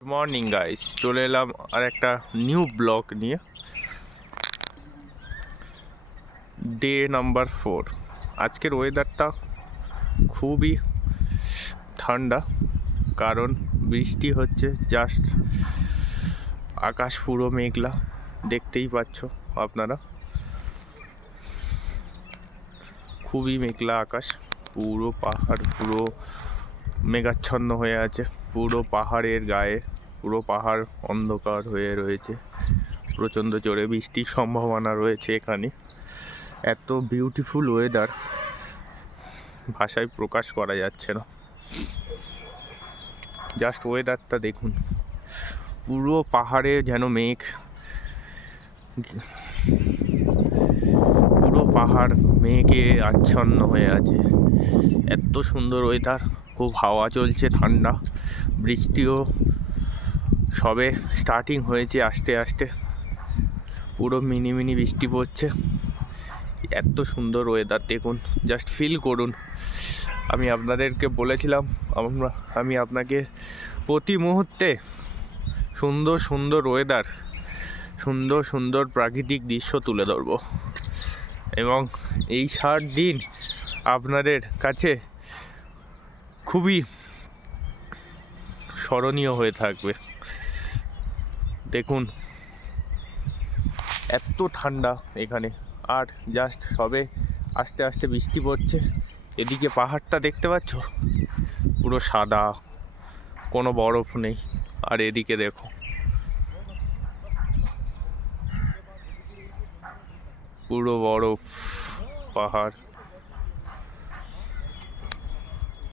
Good morning guys, চলে এলাম আর একটা নিউ ব্লগ নিয়ে। Day number 4। আজকের ওয়েদারটা খুবই ঠান্ডা, কারণ বৃষ্টি হচ্ছে। জাস্ট আকাশ পুরো মেঘলা, দেখতেই পাচ্ছ আপনারা। খুবই মেঘলা আকাশ, পুরো পাহাড় পুরো মেঘাচ্ছন্ন হয়ে আছে। পুরো পাহাড়ের গায়ে পুরো পাহাড় অন্ধকার হয়ে রয়েছে। প্রচণ্ড জোরে বৃষ্টির সম্ভাবনা রয়েছে এখানে। এত বিউটিফুল ওয়েদার, ভাষায় প্রকাশ করা যাচ্ছে না। জাস্ট ওয়েদারটা দেখুন, পুরো পাহাড়ে যেন মেঘ, পুরো পাহাড় মেঘে আচ্ছন্ন হয়ে আছে। এত সুন্দর ওয়েদার, খুব হাওয়া চলছে ঠান্ডা। বৃষ্টিও সবে স্টার্টিং হয়েছে আস্তে আস্তে, পুরো মিনি মিনি বৃষ্টি পড়ছে। এত সুন্দর ওয়েদার দেখুন, জাস্ট ফিল করুন। আমি আপনাদেরকে বলেছিলাম আমি আপনাকে প্রতি মুহূর্তে সুন্দর সুন্দর ওয়েদার, সুন্দর সুন্দর প্রাকৃতিক দৃশ্য তুলে ধরব, এবং এই 7 দিন আপনাদের কাছে খুবই স্মরণীয় হয়ে থাকবে। দেখুন এত ঠান্ডা এখানে, আর জাস্ট সবে আস্তে আস্তে বৃষ্টি পড়ছে। এদিকে পাহাড়টা দেখতে পাচ্ছ, পুরো সাদা, কোনো বরফ নেই। আর এদিকে দেখো, পুরো বরফ পাহাড়।